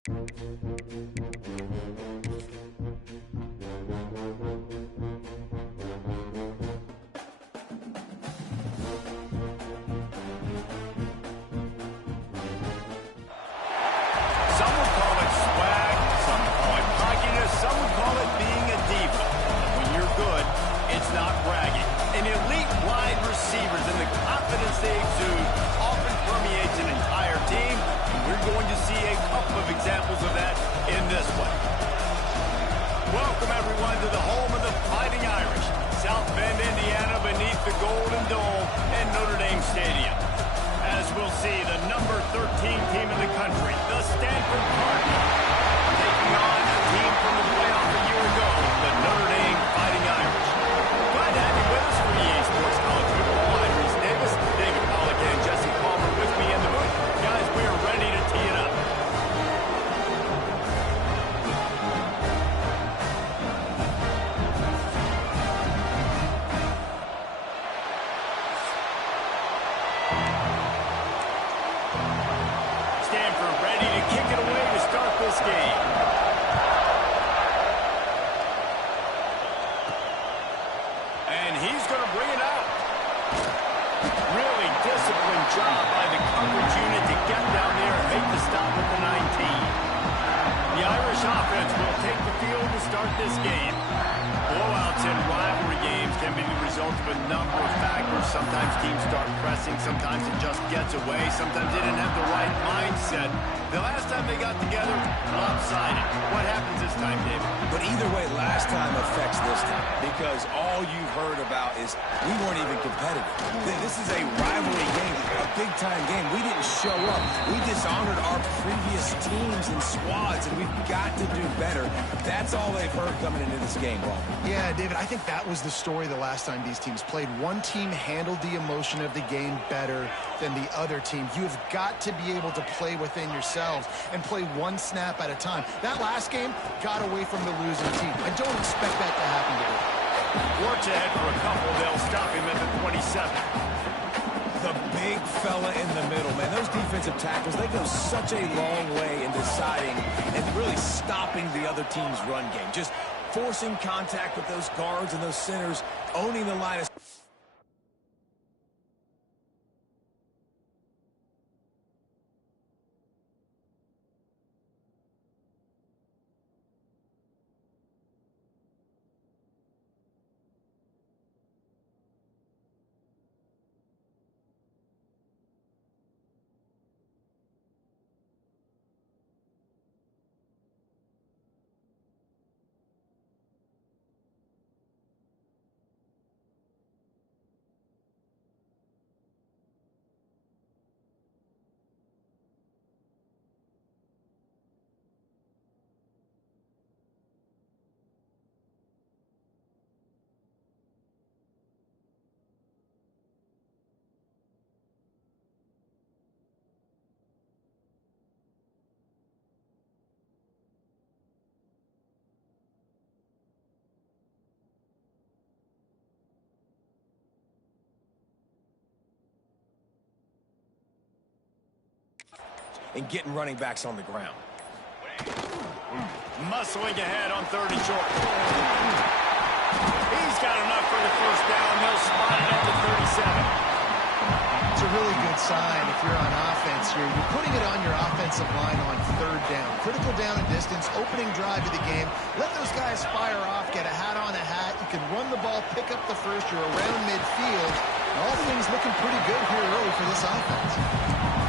Some would call it swag, some call it cockiness, some would call it being a diva. When you're good, it's not bragging. An elite wide receivers and the confidence they exude often permeates an entire team, and we're going to see a couple of examples of that in this one. Welcome, everyone, to the home of the Fighting Irish, South Bend, Indiana, beneath the Golden Dome and Notre Dame Stadium. As we'll see, the number 13 team in the country, the Stanford Cardinals, taking on a team from the playoff a year ago, the Notre Dame Fighting Irish. Glad to have you with us for EA Sports College Football. I'm Reese Davis, David Pollack, and Jesse Palmer with me in the booth. Guys, we are ready to tee it up. Game. And he's going to bring it out. Really disciplined job by the coverage unit to get down there and make the stop at the 19. The Irish offense will take the field to start this game. Blowouts in rivalry games can be the result of a number of factors. Sometimes teams start pressing, sometimes it just gets away, sometimes they didn't have the right mindset. The last time they got together, lopsided. What happens this time, David? But either way, last time affects this time, because all you've heard about is we weren't even competitive. This is a rivalry game, a big-time game. We didn't show up. We dishonored our previous teams and squads, and we've got to do better. That's all they've heard coming into this game, Paul. Yeah, David, I think that was the story the last time these teams played. One team handled the emotion of the game better than the other team. You have got to be able to play within yourselves and play one snap at a time. That last game got away from the losing team. I don't expect that to happen today. Works ahead for a couple. They'll stop him at the 27. The big fella in the middle, man. Those defensive tackles, they go such a long way in deciding and really stopping the other team's run game. Just forcing contact with those guards and those centers, owning the line of... and getting running backs on the ground. Muscling ahead on 30 short. He's got enough for the first down. They'll spot it at the 37. It's a really good sign if you're on offense here. You're putting it on your offensive line on third down. Critical down and distance, opening drive of the game. Let those guys fire off, get a hat on a hat. You can run the ball, pick up the first. You're around midfield. All things looking pretty good here early for this offense.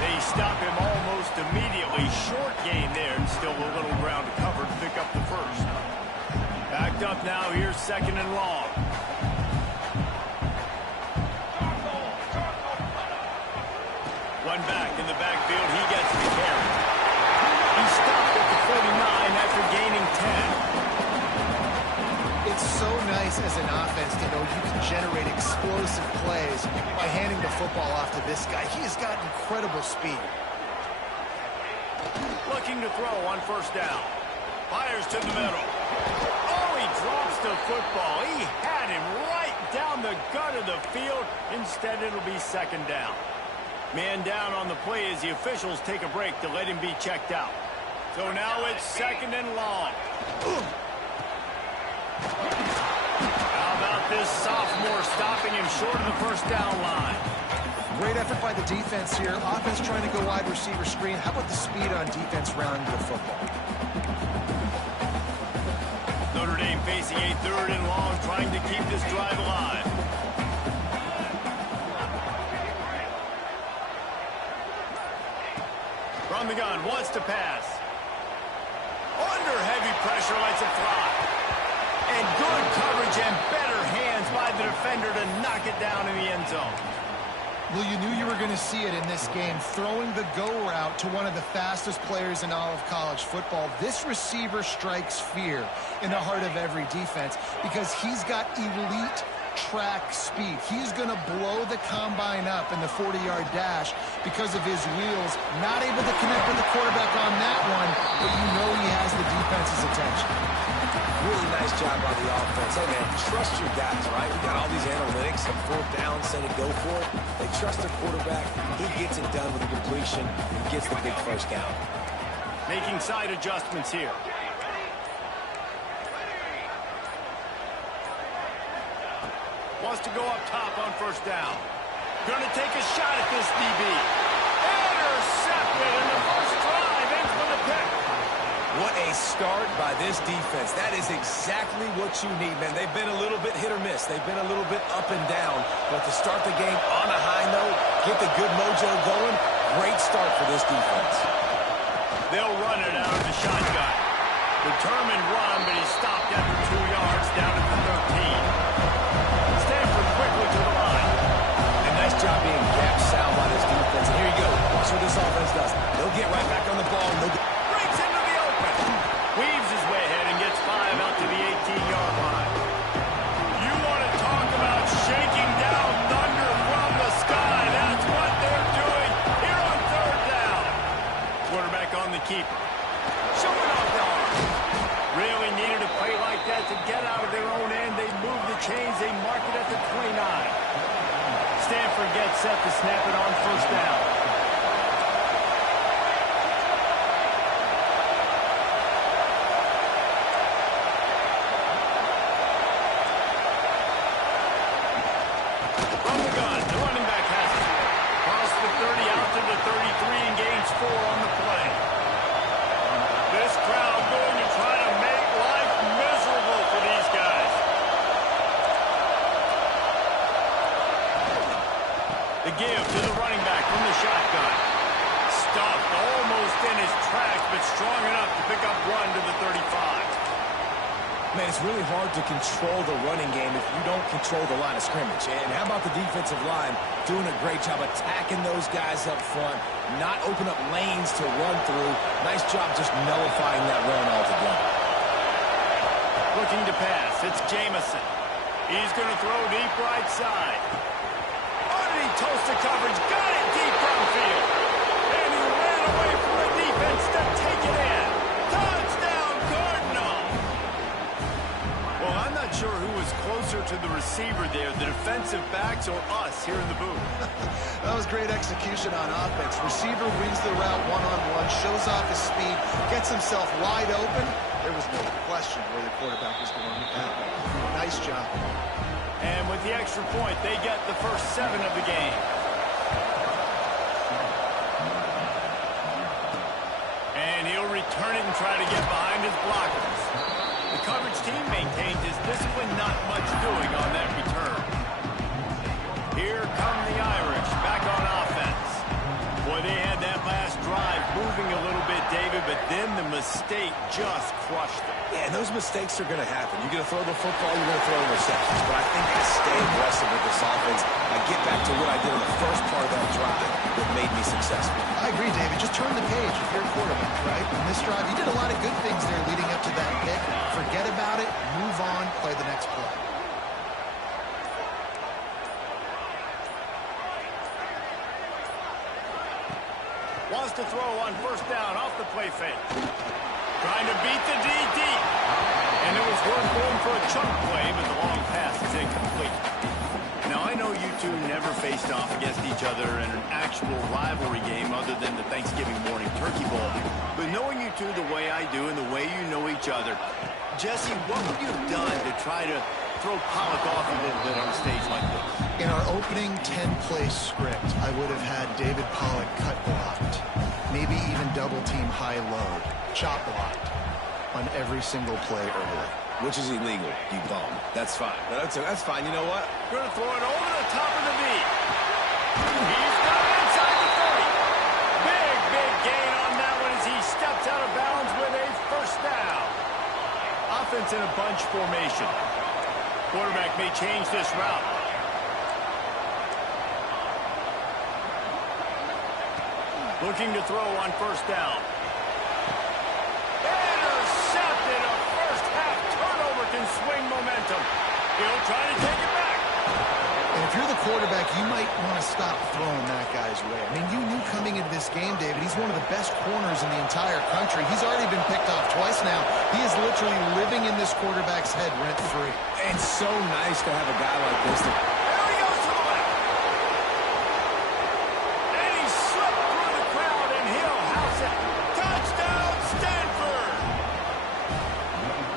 They stop him almost immediately. Short gain there, and still a little ground to cover to pick up the first. Backed up now. Here's second and long. One back in the backfield. He gets the carry. He stopped at the 49 after gaining 10. It's so nice as an offense to know you can generate explosive plays by handing the football off to this guy. He has got incredible speed. Looking to throw on first down. Fires to the middle. Oh, he drops the football. He had him right down the gut of the field. Instead, it'll be second down. Man down on the play as the officials take a break to let him be checked out. So now it's 2nd and long. How about this sophomore stopping him short of the first down line? Great effort by the defense here. Offense trying to go wide receiver screen. How about the speed on defense rounding the football? Notre Dame facing a 3rd and long, trying to keep this drive alive. From the gun, wants to pass. Under heavy pressure, lets it fly. And good coverage and better hands by the defender to knock it down in the end zone. Well, you knew you were going to see it in this game, throwing the go route to one of the fastest players in all of college football. This receiver strikes fear in the heart of every defense because he's got elite track speed. He's going to blow the combine up in the 40-yard dash because of his wheels. Not able to connect with the quarterback on that one, but you know he has the defense's attention. Really nice job by the offense. Hey, man, trust your guys, right? You got all these analytics and 4th down, set it, go for it. They trust their quarterback. He gets it done with a completion and gets the big first down. Making side adjustments here. Wants to go up top on 1st down. Going to take a shot at this DB. Intercepted in the first drive. In for the pick. What a start by this defense. That is exactly what you need, man. They've been a little bit hit or miss. They've been a little bit up and down. But to start the game on a high note, get the good mojo going, great start for this defense. They'll run it out of the shotgun. Determined run, but he's stopped after 2 yards down at the 13. Stanford quickly to the line. And nice job being gap sound by this defense. And here you go. Watch what this offense does. They'll get right back on the ball. Breaks into the open. Weaves his way ahead and gets 5 out to the 18-yard line. You want to talk about shaking down thunder from the sky. That's what they're doing here on 3rd down. Quarterback on the keeper. Showing off the arm. Really needed a play like that to get out of their own end. They move the chains. They mark it at the 29. Stanford gets set to snap it on 1st down. From the gun, the running back has it. Cross the 30 out to the 33 and gains 4 on the play. This crowd going to try to make life miserable for these guys. The give to the running back from the shotgun. Stuffed almost in his tracks, but strong enough to pick up 1 to the 35. Man, it's really hard to control the running game if you don't control the line of scrimmage. And how about the defensive line doing a great job attacking those guys up front, not open up lanes to run through. Nice job just nullifying that run altogether. Looking to pass. It's Jamison. He's going to throw deep right side. Underneath toasted coverage. Got it deep downfield. And he ran away from the defense to take it in. Touchdown, Cardinal. Well, I'm not sure who was closer to the receiver there, the defensive backs or us here in the booth. That was great execution on offense. Receiver wins the route one-on-one, shows off his speed, gets himself wide open. There was no question where the quarterback was going with that. Nice job. And with the extra point, they get the first 7 of the game. And he'll return it and try to get behind his blockers. The coverage team maintains his discipline, not much doing on that return. Here come the Irish, back on offense. Boy, they had that last drive moving a little bit, David, but then the mistake just crushed them. Yeah, and those mistakes are going to happen. You're going to throw the football, you're going to throw interceptions. But I think I stay aggressive with this offense. I get back to what I did in the first part of that drive that made me successful. I agree, David. Just turn the page if you're a quarterback, right? In this drive, you did a lot of good things there leading up to that pick. Forget about it, move on, play the next play. Wants to throw on 1st down off the play fake. Trying to beat the DD. And it was worth going for a chunk play, but the long pass is incomplete. Now, I know you two never faced off against each other in an actual rivalry game other than the Thanksgiving morning turkey bowl. But knowing you two the way I do and the way you know each other, Jesse, what would you have done to try to throw Pollock off a little bit on a stage like this? In our opening 10-play script, I would have had David Pollock cut blocked, maybe even double-team high-low, chop blocked on every single play early. Which is illegal, you bum. That's fine. That's fine. You know what? Going to throw it over the top of the knee. He's got it inside the 30. Big gain on that one as he steps out of bounds with a first down. Offense in a bunch formation. Quarterback may change this route. Looking to throw on first down. Intercepted. A first half turnover can swing momentum. He'll try to take it back. And if you're the quarterback, you might want to stop throwing that guy's way. I mean, you knew coming into this game, David, he's one of the best corners in the entire country. He's already been picked off twice now. He is literally living in this quarterback's head rent-free. And so nice to have a guy like this. There he goes to the left. And he slipped through the crowd, and he'll house it. Touchdown, Stanford!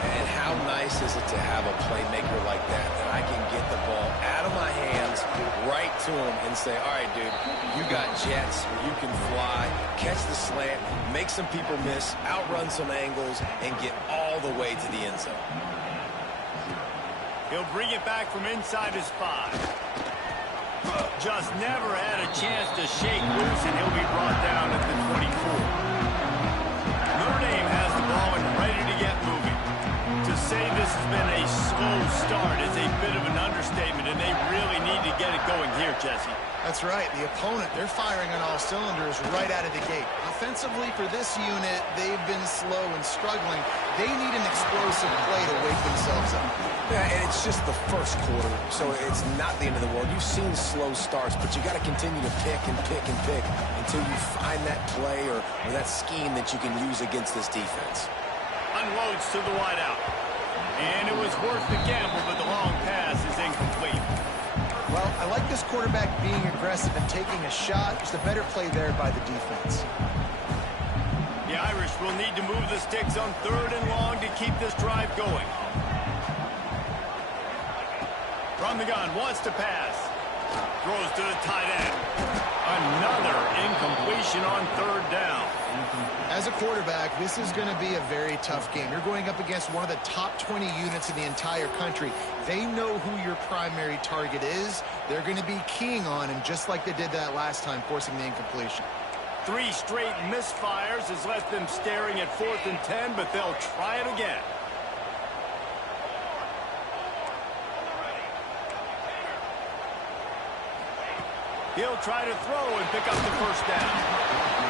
And how nice is it to have a playmaker like that I can get the ball out of my hands right to him and say, all right, dude, you got jets, you can fly, catch the slant, make some people miss, outrun some angles, and get all the way to the end zone. He'll bring it back from inside his 5. Just never had a chance to shake loose, and he'll be brought down at the 24. Notre Dame has the ball and ready to get moving. To say this has been a slow start is a bit of an understatement, and they really need to get it going here, Jesse. That's right. The opponent, they're firing on all cylinders right out of the gate. Offensively, for this unit, they've been slow and struggling. They need an explosive play to wake themselves up. Yeah, and it's just the first quarter, so it's not the end of the world. You've seen slow starts, but you got to continue to pick and pick and pick until you find that play or that scheme that you can use against this defense. Unloads to the wideout. And it was worth the gamble, but the long pass is incomplete. Well, I like this quarterback being aggressive and taking a shot. Just a better play there by the defense. The Irish will need to move the sticks on 3rd and long to keep this drive going. From the gun, wants to pass. Throws to the tight end. Another incompletion on 3rd down. As a quarterback, this is going to be a very tough game. You're going up against one of the top 20 units in the entire country. They know who your primary target is. They're going to be keying on him, just like they did that last time, forcing the incompletion. 3 straight misfires has left them staring at 4th and 10, but they'll try it again. He'll try to throw and pick up the first down.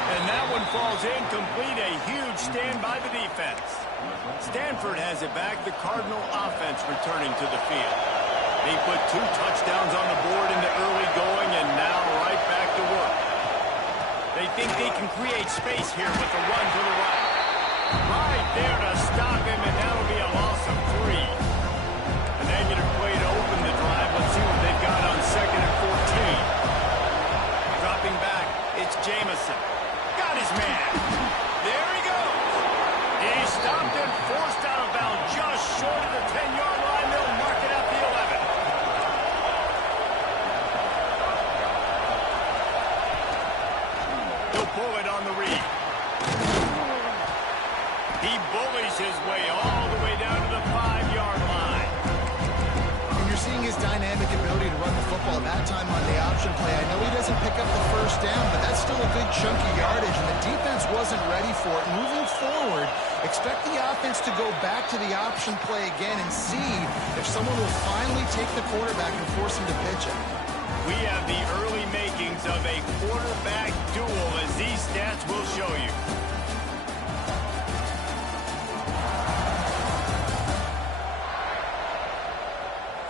And that one falls incomplete. A huge stand by the defense. Stanford has it back. The Cardinal offense returning to the field. They put 2 touchdowns on the board in the early going and now right back to work. They think they can create space here with the run to the right. Right there to stop him, and that'll be a loss of 3. A negative play to open the drive. Let's see what they've got on 2nd and 14. Dropping back, it's Jamison. Got his man. There he goes. He stopped and forced out of bounds just short of the 10-yard line. They'll mark it at the 11. He'll pull it on the read. He bullies his way all the way down to the 5-yard line. And you're seeing his dynamic ability to run the football. That time on the option play, I know he doesn't pick up the first down, but that's still a good chunk of yardage, and the defense wasn't ready for it. Moving forward, expect the offense to go back to the option play again and see if someone will finally take the quarterback and force him to pitch it. We have the early makings of a quarterback duel, as these stats will show you.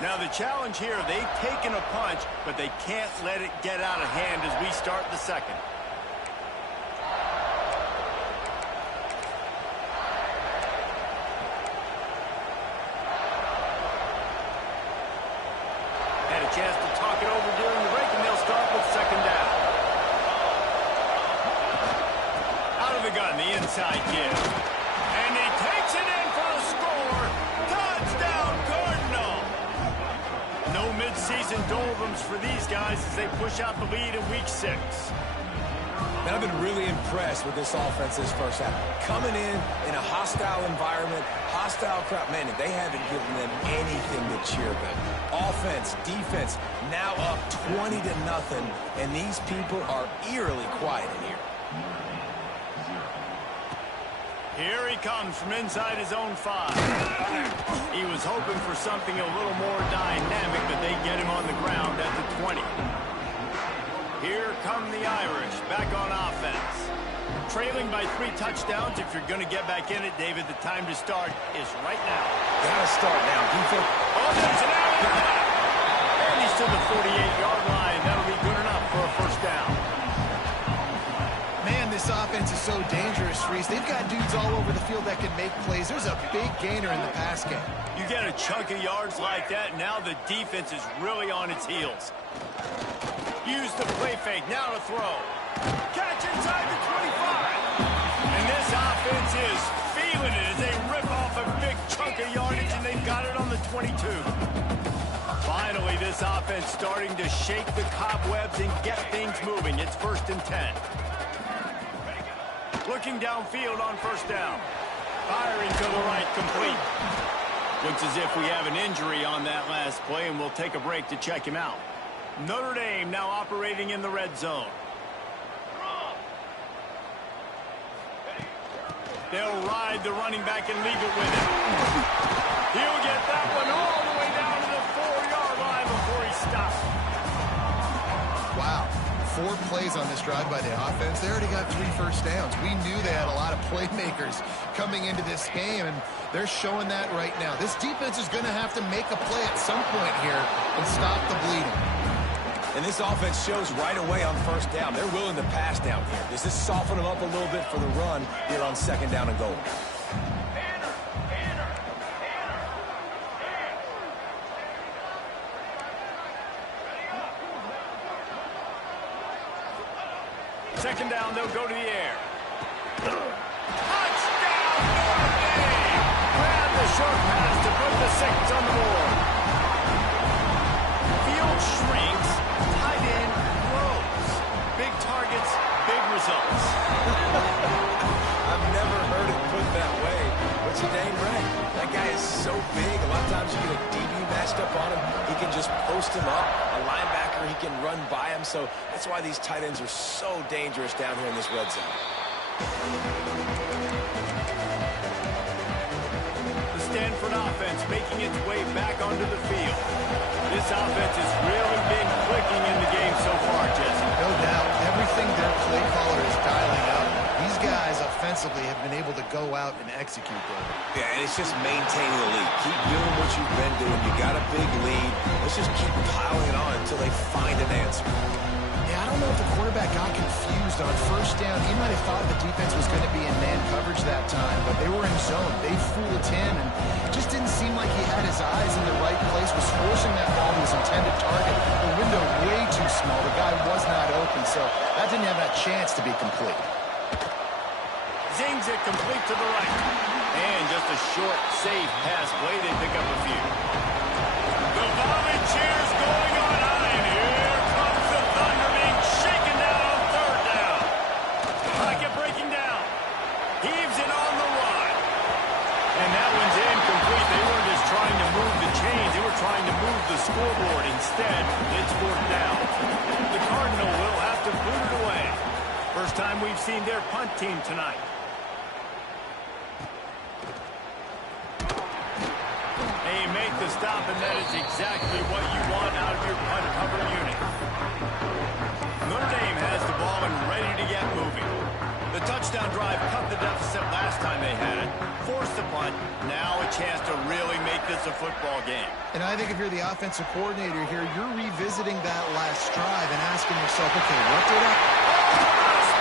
Now the challenge here, they've taken a punch, but they can't let it get out of hand as we start the second. Had a chance to talk it over during the break, and they'll second down. Out of the gun, the inside give. And he takes it in for the score. Touchdown, Cardinal. No midseason doldrums for these guys as they push out the lead in Week 6. And I've been really impressed with this offense this first half. Coming in a hostile environment, hostile crowd. Man, they haven't given them anything to cheer about. Offense, defense, now up 20-0, and these people are eerily quiet in here. Here he comes from inside his own 5. He was hoping for something a little more dynamic, but they get him on the ground at the 20. Here come the Irish, back on offense. Trailing by 3 touchdowns. If you're going to get back in it, David, the time to start is right now. Gotta start now. Defense. Oh, there's an alley. And he's to the 48-yard line. That'll be good enough for a first down. Man, this offense is so dangerous, Reese. They've got dudes all over the field that can make plays. There's a big gainer in the pass game. You get a chunk of yards like that, now the defense is really on its heels. Use the play fake, now to throw. Catch inside the 25. And this offense is feeling it as they rip off a big chunk of yardage, and they've got it on the 22. Finally, this offense starting to shake the cobwebs and get things moving. It's 1st and 10. Looking downfield on first down. Firing to the right, complete. Looks as if we have an injury on that last play, and we'll take a break to check him out. Notre Dame now operating in the red zone. They'll ride the running back and leave it with him. He'll get that one all the way down to the 4-yard line before he stops. Wow. 4 plays on this drive by the offense. They already got 3 first downs. We knew they had a lot of playmakers coming into this game, and they're showing that right now. This defense is going to have to make a play at some point here and stop the bleeding. And this offense shows right away on first down. They're willing to pass down here. Does this soften them up a little bit for the run here on second down and goal? Second down, they'll go to the air. Touchdown, Notre Dame! Grab the short pass to put the 6 on the board. Field shrinks, tight end grows. Big targets, big results. I've never heard it put that way, but you're dang right. That guy is so big. A lot of times you get a DB matched up on him. He can just post him up. A linebacker, he can run by him. So that's why these tight ends are so dangerous down here in this red zone. The Stanford offense making its way back onto the field. This offense has really been clicking in the game so far, Jesse. No doubt. Everything their play caller is dialing up. These guys offensively have been able to go out and execute there. Yeah, and it's just maintaining the lead. Keep doing what you've been doing. You got a big lead. Let's just keep piling it on until they find an answer. Yeah, I don't know if the quarterback got confused on first down. He might have thought the defense was going to be in man coverage that time, but they were in zone. They fooled him, and just didn't seem like he had his eyes in the right place, was forcing that ball to his intended target. The window way too small. The guy was not open, so that didn't have a chance to be complete. Zings it complete to the right. And just a short, safe pass play. They pick up a few. The Volunteers going on high, and here comes the Thunder being shaken down on third down. Pocket breaking down. Heaves it on the run. And that one's incomplete. They weren't just trying to move the chains. They were trying to move the scoreboard. Instead, it's 4th down. The Cardinal will have to boot it away. First time we've seen their punt team tonight. They make the stop, and that is exactly what you want out of your punt cover unit. Notre Dame has the ball and ready to get moving. The touchdown drive cut the deficit last time they had it. Forced the punt. Now a chance to really make this a football game. And I think if you're the offensive coordinator here, you're revisiting that last drive and asking yourself, okay, what did I...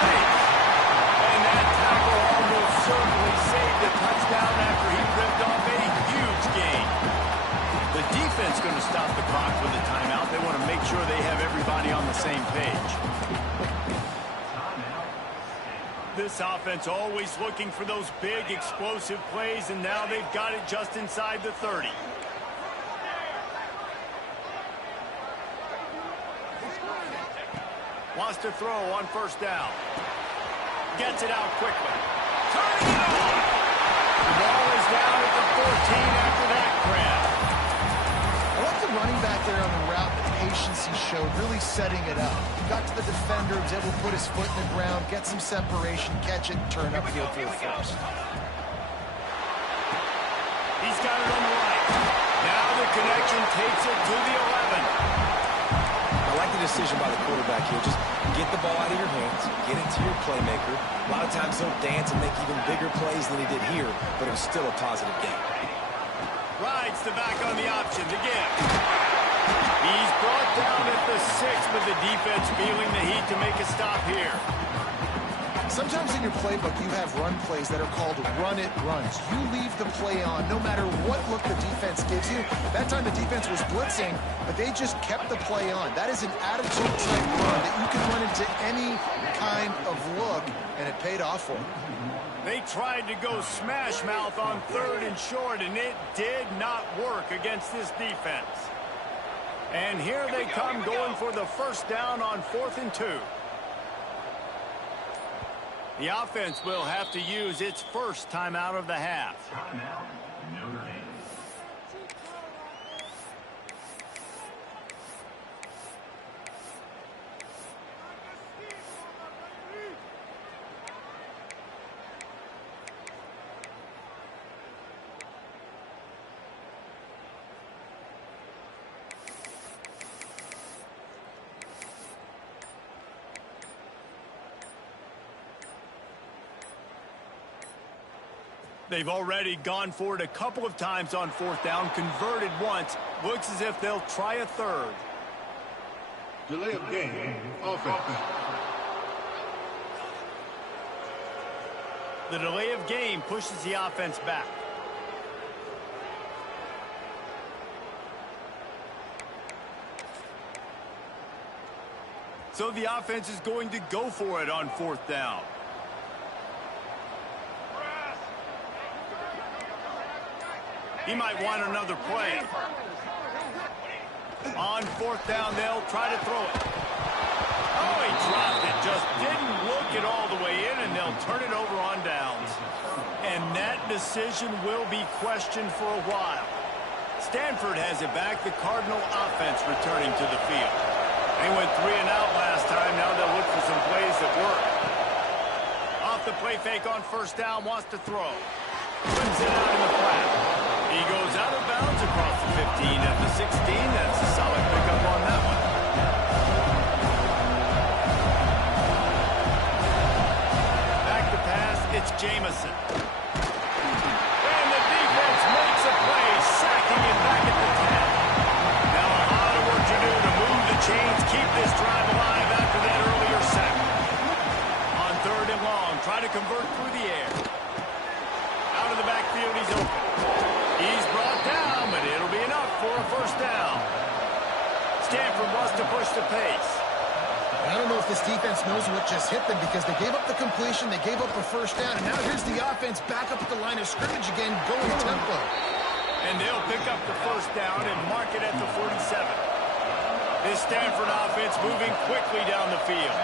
And that tackle almost certainly saved the touchdown after he ripped off a huge gain. The defense defense going to stop the clock with a timeout. They want to make sure they have everybody on the same page. This offense always looking for those big, explosive plays, and now they've got it just inside the 30. Wants to throw on first down. Gets it out quickly. Turning it on! The ball is down at the 14 after that grab. I like the running back there on the route, the patience he showed, really setting it up. He got to the defender, was able to put his foot in the ground, get some separation, catch it, and turn upfield for the first. He's got it on the right. Now the connection takes it to the 11. I like the decision by the quarterback here. Just get the ball out of your hands, get it to your playmaker. A lot of times he'll dance and make even bigger plays than he did here, but it was still a positive game. Rides the back on the option to give. He's brought down at the 6, but the defense feeling the heat to make a stop here. Sometimes in your playbook, you have run plays that are called run-it runs. You leave the play on no matter what look the defense gives you. That time the defense was blitzing, but they just kept the play on. That is an attitude-type run that you can run into any kind of look, and it paid off for them. They tried to go smash mouth on 3rd and short, and it did not work against this defense. And here they come going for the first down on 4th and 2. The offense will have to use its first timeout of the half. Timeout, Notre Dame. They've already gone for it a couple of times on 4th down, converted once. Looks as if they'll try a 3rd. Delay of game, offense. The delay of game pushes the offense back. So the offense is going to go for it on 4th down. He might want another play. On 4th down, they'll try to throw it. Oh, he dropped it. Just didn't look it all the way in, and they'll turn it over on downs. And that decision will be questioned for a while. Stanford has it back. The Cardinal offense returning to the field. They went 3 and out last time. Now they'll look for some plays that work. Off the play fake on 1st down, wants to throw. Puts it out in the flat. He goes out of bounds across the 15 at the 16. That's a solid pickup on that one. Back to pass, it's Jamison. And the defense makes a play, sacking it back at the 10. Now a lot of work to do to move the chains, keep this drive alive after that earlier sack. On 3rd and long, try to convert through the air. Out of the backfield, he's open. He's brought down, but it'll be enough for a first down. Stanford wants to push the pace. I don't know if this defense knows what just hit them because they gave up the completion, they gave up a first down, and now here's the offense back up at the line of scrimmage again, going tempo. And they'll pick up the first down and mark it at the 47. This Stanford offense moving quickly down the field.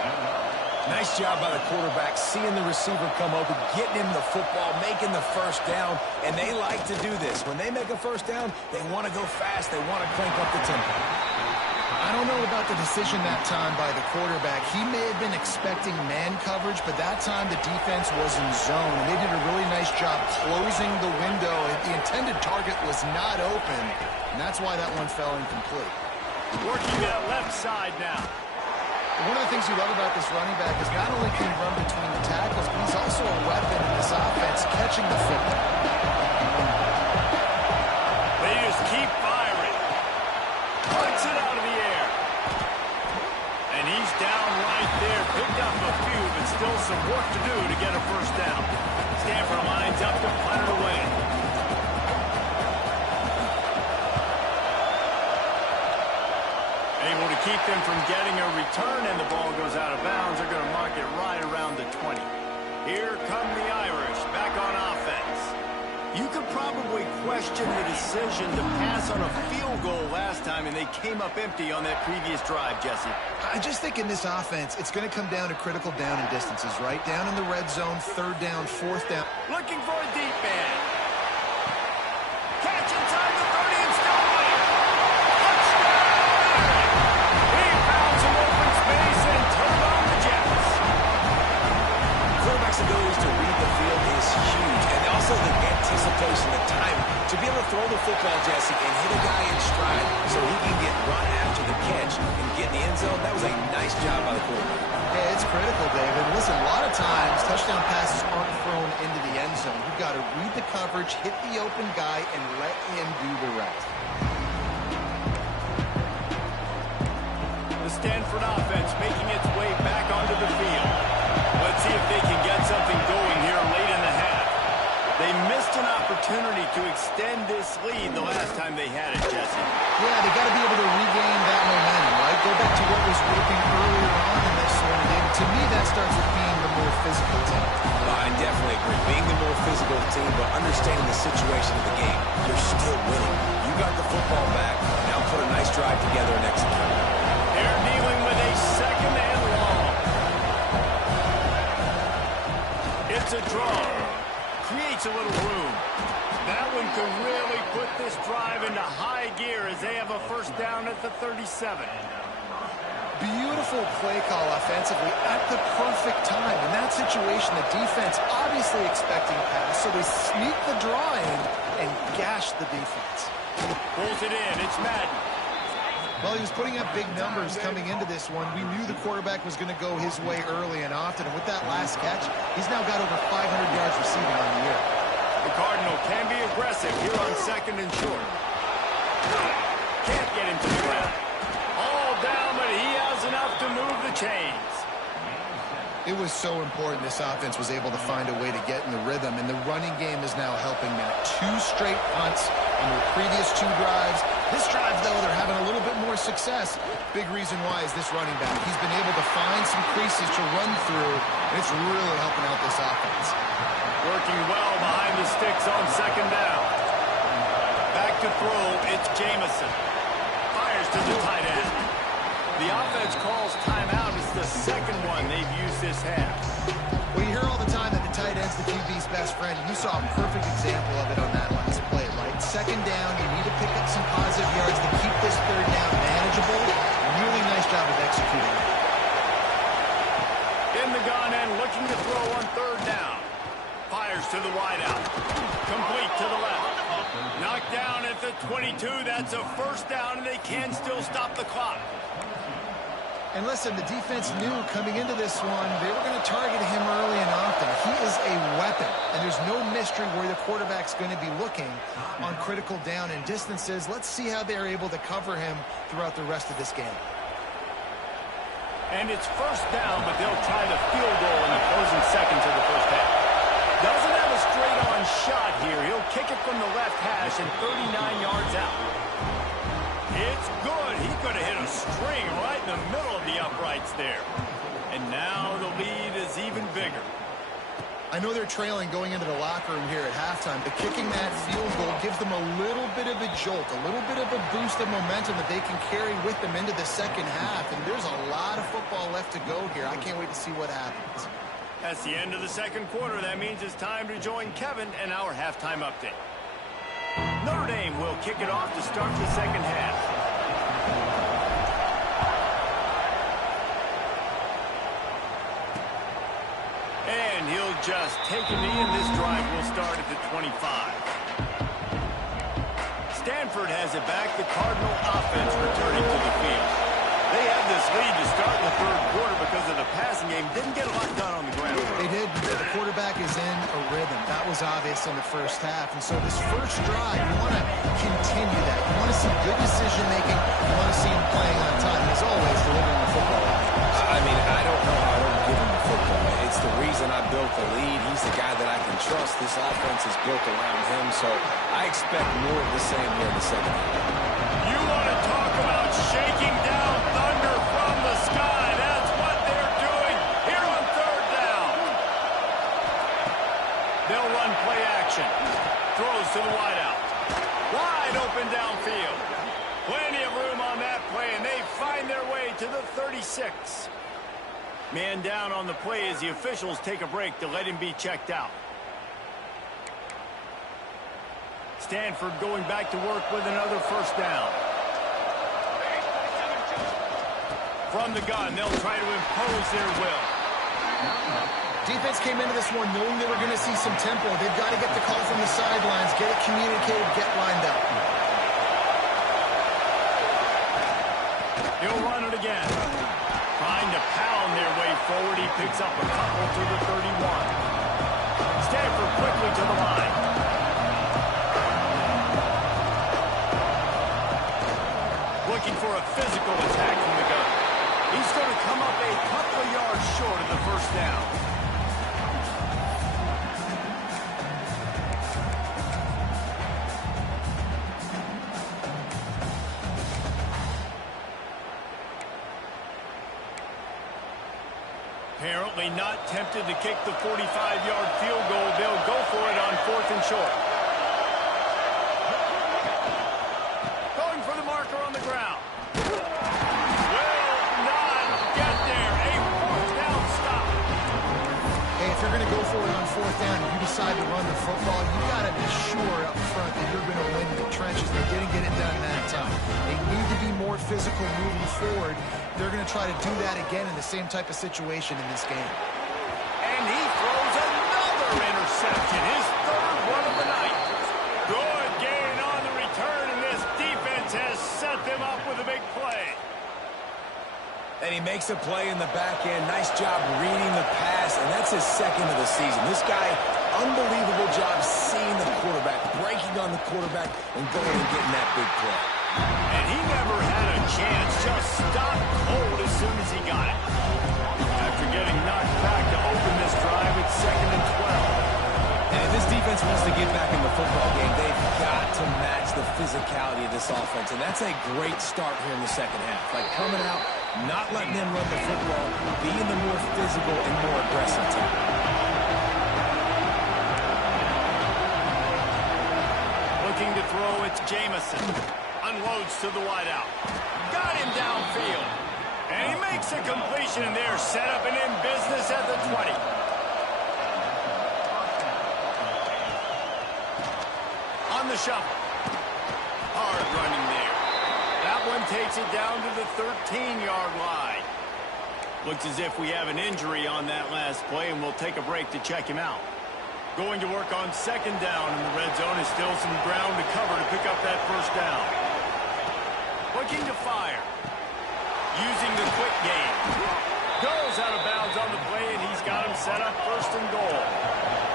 Nice job by the quarterback, seeing the receiver come open, getting him the football, making the first down, and they like to do this. When they make a first down, they want to go fast, they want to crank up the tempo. I don't know about the decision that time by the quarterback. He may have been expecting man coverage, but that time the defense was in zone, and they did a really nice job closing the window. The intended target was not open, and that's why that one fell incomplete. Working that left side now. One of the things you love about this running back is not only can he run between the tackles, but he's also a weapon in this offense, catching the football. They just keep firing. Puts it out of the air. And he's down right there. Picked up a few, but still some work to do to get a first down. Stanford lines up to punt it away. Able to keep them from getting a return, and the ball goes out of bounds. They're going to mark it right around the 20. Here come the Irish back on offense. You could probably question the decision to pass on a field goal last time, and they came up empty on that previous drive, Jesse. I just think in this offense, it's going to come down to critical down and distances, right? Down in the red zone, third down, fourth down. Looking for a deep man. Catch inside the 30 and still winning. Touchdown! He found some open space and turned on the Jets. Quarterback's ability to read the field is huge, and also the anticipation, the time to be able to throw the football, Jesse, and hit a guy in stride so he can get run after the catch and get in the end zone. That was a nice job by the quarterback. Yeah, it's critical, David. Listen, a lot of times, touchdown passes aren't thrown into the end zone. You've got to read the coverage, hit the open guy, and let him do the rest. The Stanford offense making its way back onto the field. Let's see if they can get something going here late in the half. They missed an opportunity to extend this lead the last time they had it, Jesse. Yeah, they got to be able to regain that momentum, right? Go back to what was working earlier on in this one. And to me, that starts with being the more physical team. I definitely agree. Being the more physical team, but understanding the situation of the game, you're still winning. You got the football back. Now put a nice drive together and execute. They're dealing with a second and long. It's a draw. Creates a little room. That one could really put this drive into high gear as they have a first down at the 37. Beautiful play call offensively at the perfect time. In that situation, the defense obviously expecting pass, so they sneak the draw in and gash the defense. Pulls it in. It's Madden. Well, he was putting up big numbers coming into this one. We knew the quarterback was going to go his way early and often, and with that last catch, he's now got over 500 yards receiving on the year. The Cardinal can be aggressive here on second and short. Can't get him to the ground. All down, but he has enough to move the chains. It was so important this offense was able to find a way to get in the rhythm, and the running game is now helping that. 2 straight punts on the previous 2 drives. This drive, though, they're having a little bit more success. Big reason why is this running back. He's been able to find some creases to run through, and it's really helping out this offense. Working well behind the sticks on second down. Back to throw, it's Jamison. Fires to the tight end. The offense calls timeout. It's the second one they've used this half. Well, you hear all the time that the tight end's the QB's best friend. You saw a perfect example of it on that last play, right? Second down, you need to pick up some positive yards to keep this third down manageable. Really nice job of executing it. In the gun and looking to throw on third down. Fires to the wideout. Complete to the left. Knocked down at the 22. That's a first down, and they can still stop the clock. And listen, the defense knew coming into this one, they were going to target him early and often. He is a weapon, and there's no mystery where the quarterback's going to be looking on critical down and distances. Let's see how they're able to cover him throughout the rest of this game. And it's first down, but they'll try the field goal in the closing seconds of the first half. Doesn't have a straight-on shot here. He'll kick it from the left hash and 39 yards out. It's good. He could have hit a string right in the middle of the uprights there. And now the lead is even bigger. I know they're trailing going into the locker room here at halftime, but kicking that field goal gives them a little bit of a jolt, a little bit of a boost of momentum that they can carry with them into the second half. And there's a lot of football left to go here. I can't wait to see what happens. That's the end of the second quarter. That means it's time to join Kevin and our halftime update. Notre Dame will kick it off to start the second half. And he'll just take a knee, and this drive will start at the 25. Stanford has it back. The Cardinal offense returning to the field. They had this lead to start the third quarter because of the passing game. Didn't get a lot done on the ground. They did. The quarterback is in a rhythm. That was obvious in the first half. And so this first drive, you want to continue that. You want to see good decision-making. You want to see him playing on time. And as always, delivering the football. I mean, I don't know how I don't give him the football. It's the reason I built the lead. He's the guy that I can trust. This offense is built around him. So I expect more of the same here in the second half. You want to talk about shaking down to the 36. Man down on the play as the officials take a break to let him be checked out. Stanford going back to work with another first down. From the gun, they'll try to impose their will. Defense came into this one knowing they were going to see some tempo. They've got to get the call from the sidelines, get it communicated, get lined up. He'll run it again. Trying to pound their way forward. He picks up a couple to the 31. Stanford quickly to the line. Looking for a physical attack from the gun. He's going to come up a couple of yards short of the first down. Apparently not tempted to kick the 45-yard field goal. They'll go for it on 4th and short. Going for the marker on the ground. Will not get there. A 4th down stop. Hey, if you're going to go for it on 4th down and you decide to run the football, you got to be sure up front that you're going to win the trenches. They didn't get it done that time. They need to be more physical moving forward. They're going to try to do that again in the same type of situation in this game. And he throws another interception. His 3rd one of the night. Good gain on the return, and this defense has set them up with a big play. And he makes a play in the back end. Nice job reading the pass, and that's his 2nd of the season. This guy, unbelievable job seeing the quarterback, breaking on the quarterback, and going and getting that big play. And he never had a chance, just stopped cold as soon as he got it. After getting knocked back to open this drive, it's 2nd and 12. And if this defense wants to get back in the football game, they've got to match the physicality of this offense. And that's a great start here in the second half. Like coming out, not letting them run the football, being the more physical and more aggressive team. Looking to throw, it's Jamison. Unloads to the wideout. Got him downfield. And he makes a completion, and they're set up and in business at the 20. On the shuffle. Hard running there. That one takes it down to the 13-yard line. Looks as if we have an injury on that last play, and we'll take a break to check him out. Going to work on 2nd down in the red zone. Is still some ground to cover to pick up that first down. Looking to fire. Using the quick game. Goes out of bounds on the play, and he's got him set up 1st and goal.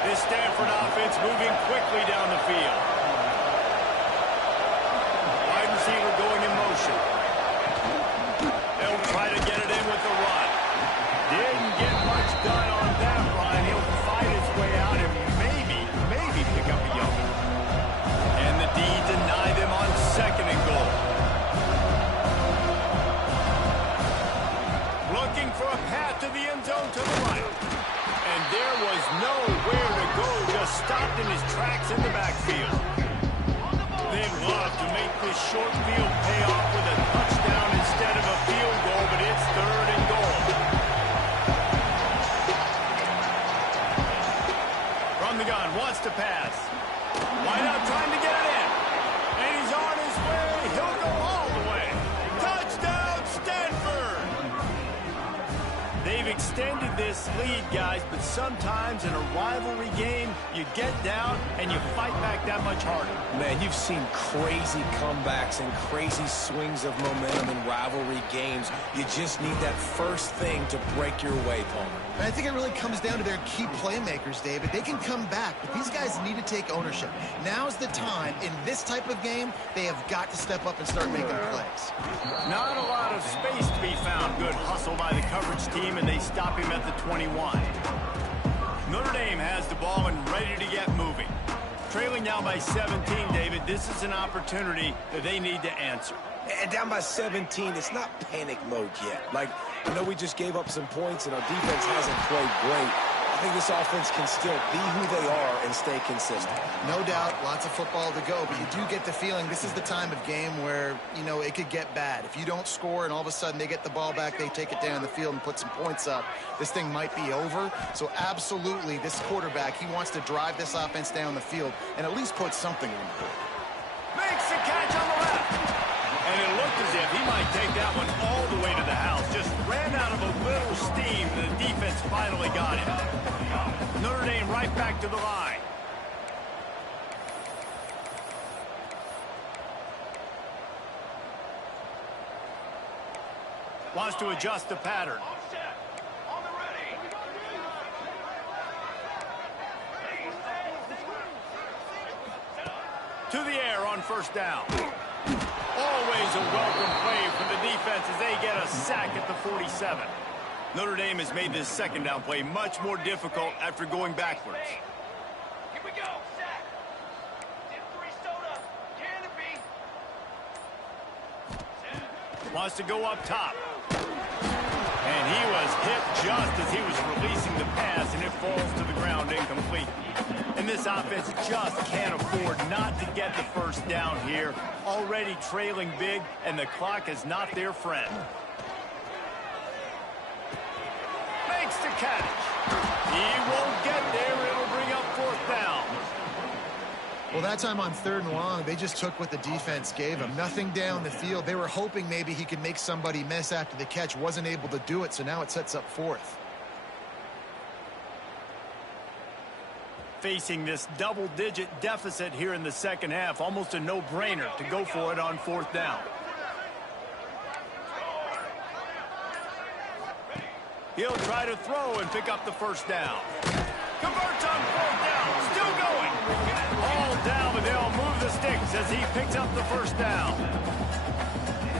This Stanford offense moving quickly down the field. Wide receiver going in motion. They'll try to get it in with the run. Didn't get much done on that run. He'll fight his way out and maybe pick up a yard. And the D deny them on 2nd and goal. Looking for a path to the end zone to the right. And there was nowhere to go, just stopped in his tracks in the backfield. They'd love to make this short field pay off with a touchdown instead of a field goal, but it's 3rd and goal. From the gun, wants to pass. Wideout trying to get it in. And he's on his way. He'll go all the way. Touchdown, Stanford! They've extended this lead, guys, but sometimes in a rivalry game, you get down and you fight back that much harder. Man, you've seen crazy comebacks and crazy swings of momentum in rivalry games. You just need that first thing to break your way, Palmer. And I think it really comes down to their key playmakers, David. They can come back, but these guys need to take ownership. Now's the time. In this type of game, they have got to step up and start making plays. Not a lot of space to be found. Good hustle by the coverage team, and they stop him at the 21. Notre Dame has the ball and ready to get moving. Trailing now by 17, David. This is an opportunity that they need to answer. And down by 17, it's not panic mode yet. Like, I know we just gave up some points and our defense hasn't played great. think this offense can still be who they are and stay consistent. No doubt, lots of football to go, but you do get the feeling this is the time of game where, you know, it could get bad. If you don't score and all of a sudden they get the ball back, they take it down the field and put some points up, this thing might be over. So absolutely, this quarterback, he wants to drive this offense down the field and at least put something on the board. Makes the catch on the left. And it looked as if he might take that one all the way to the house. Just ran out of a little steam, and the defense finally got him. Notre Dame right back to the line. Wants to adjust the pattern. To the air on first down. Always a welcome play from the defense as they get a sack at the 47. Notre Dame has made this second down play much more difficult after going backwards. Here we go, sack. Dip 3 soda. Canopy. Wants to go up top. And he was hit just as he was releasing the pass, and it falls to the ground incomplete. And this offense just can't afford not to get the first down here. Already trailing big, and the clock is not their friend. Makes the catch. He won't get there. It'll bring up fourth down. Well, that time on 3rd and long, they just took what the defense gave him. Nothing down the field. They were hoping maybe he could make somebody miss after the catch. Wasn't able to do it, so now it sets up 4th. Facing this double-digit deficit here in the second half, almost a no-brainer to go for it on 4th down. He'll try to throw and pick up the first down. Converts on 4th down, still going. All down, but they'll move the sticks as he picks up the first down.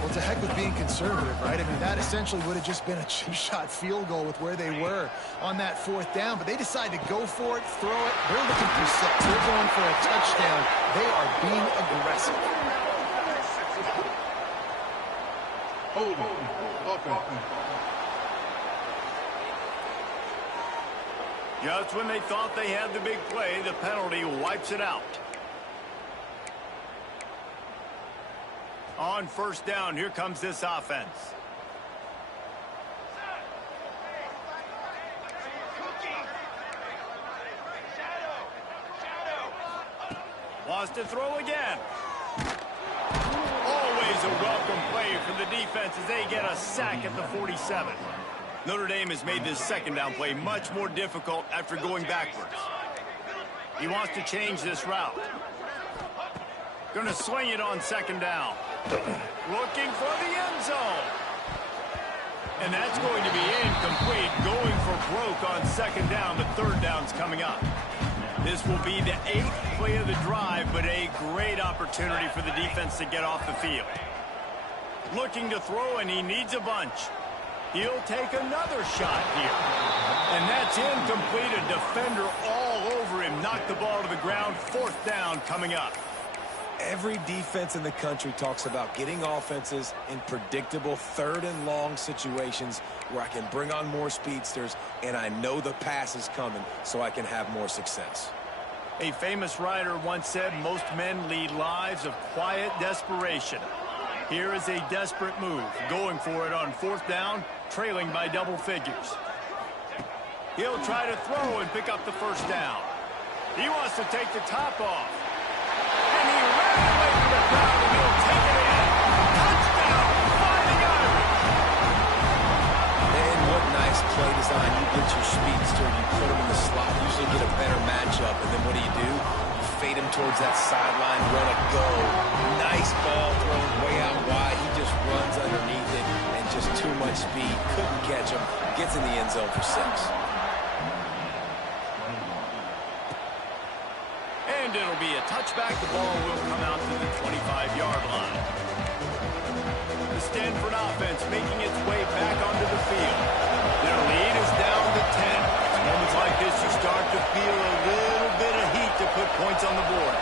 Well, to heck with being conservative, right? I mean, that essentially would have just been a chip-shot field goal with where they were on that 4th down, but they decided to go for it, throw it. They're looking for 6. They're going for a touchdown. They are being aggressive. Offense. Just when they thought they had the big play, the penalty wipes it out. On first down, here comes this offense. Wants to throw again. Always a welcome play from the defense as they get a sack at the 47. Notre Dame has made this second down play much more difficult after going backwards. He wants to change this route. Going to swing it on 2nd down. Looking for the end zone. And that's going to be incomplete. Going for broke on 2nd down. The 3rd down's coming up. This will be the 8th play of the drive, but a great opportunity for the defense to get off the field. Looking to throw, and he needs a bunch. He'll take another shot here. And that's incomplete. A defender all over him. Knocked the ball to the ground. 4th down coming up. Every defense in the country talks about getting offenses in predictable 3rd and long situations where I can bring on more speedsters and I know the pass is coming so I can have more success. A famous writer once said, most men lead lives of quiet desperation. Here is a desperate move, going for it on 4th down, trailing by double figures. He'll try to throw and pick up the first down. He wants to take the top off. And he ran away from the crowd, and he'll take it in. Touchdown, Fighting Irish. And what nice play design. You get your speedster, you put him in the slot, usually get a better matchup, and then what do? You fade him towards that sideline, run a go. Nice ball thrown way out wide. He just runs underneath it, and just too much speed. Couldn't catch him. Gets in the end zone for 6. And it'll be a touchback. The ball will come out to the 25-yard line. The Stanford offense making its way back onto the field. Their lead is down to 10. It's moments like this you start to feel a little bit of heat to put points on the board.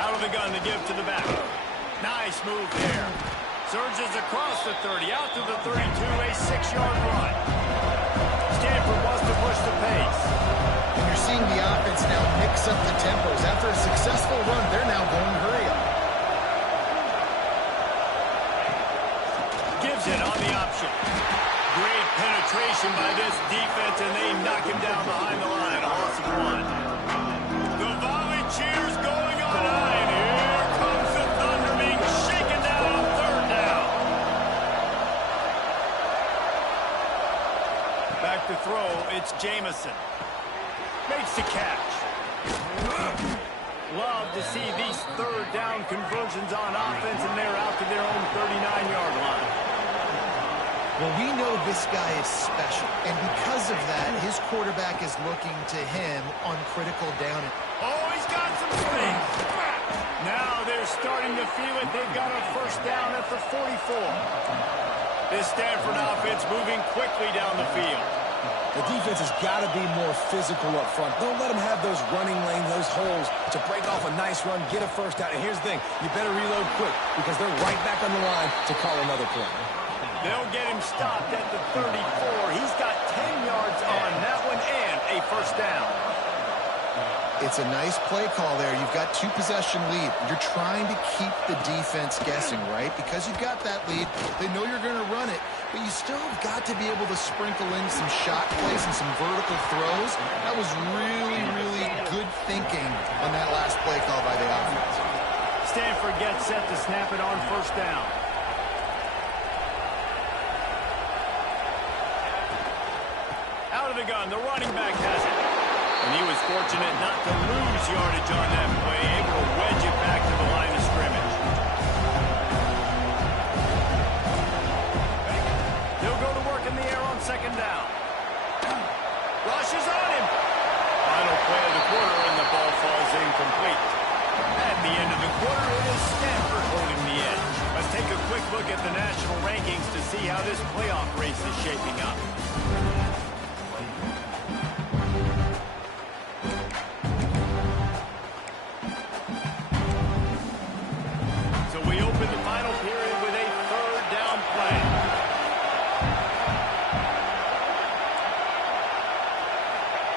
Out of the gun to give to the back. Nice move there. Surges across the 30, out to the 32, a 6-yard run. Stanford wants to push the pace. And you're seeing the offense now mix up the tempos. After a successful run, they're now going hurry up. Gives it on the option. Great penetration by this defense, and they knock him down behind the line. A loss of 1. The volley cheers going on high, and here comes the Thunder being shaken down on 3rd down. Back to throw, it's Jamison. Makes the catch. Love to see these 3rd down conversions on offense, and they're out to their own 39-yard line. Well, we know this guy is special, and because of that, his quarterback is looking to him on critical down. Oh, he's got some space. Now they're starting to feel it. They've got a 1st down at the 44. This Stanford offense moving quickly down the field. The defense has got to be more physical up front. Don't let them have those running lanes, those holes to break off a nice run, get a 1st down. And here's the thing, you better reload quick because they're right back on the line to call another play. They'll get him stopped at the 34. He's got 10 yards on that one and a 1st down. It's a nice play call there. You've got 2-possession lead. You're trying to keep the defense guessing, right? Because you've got that lead, they know you're going to run it, but you still have got to be able to sprinkle in some shot plays and some vertical throws. That was really, really good thinking on that last play call by the offense. Stanford gets set to snap it on 1st down. Out of the gun, the running back has it. And he was fortunate not to lose yardage on that play, able to wedge it back to the line of scrimmage. He'll go to work in the air on 2nd down. Rushes on him. Final play of the quarter, and the ball falls incomplete. At the end of the quarter, it is Stanford holding the edge. Let's take a quick look at the national rankings to see how this playoff race is shaping up.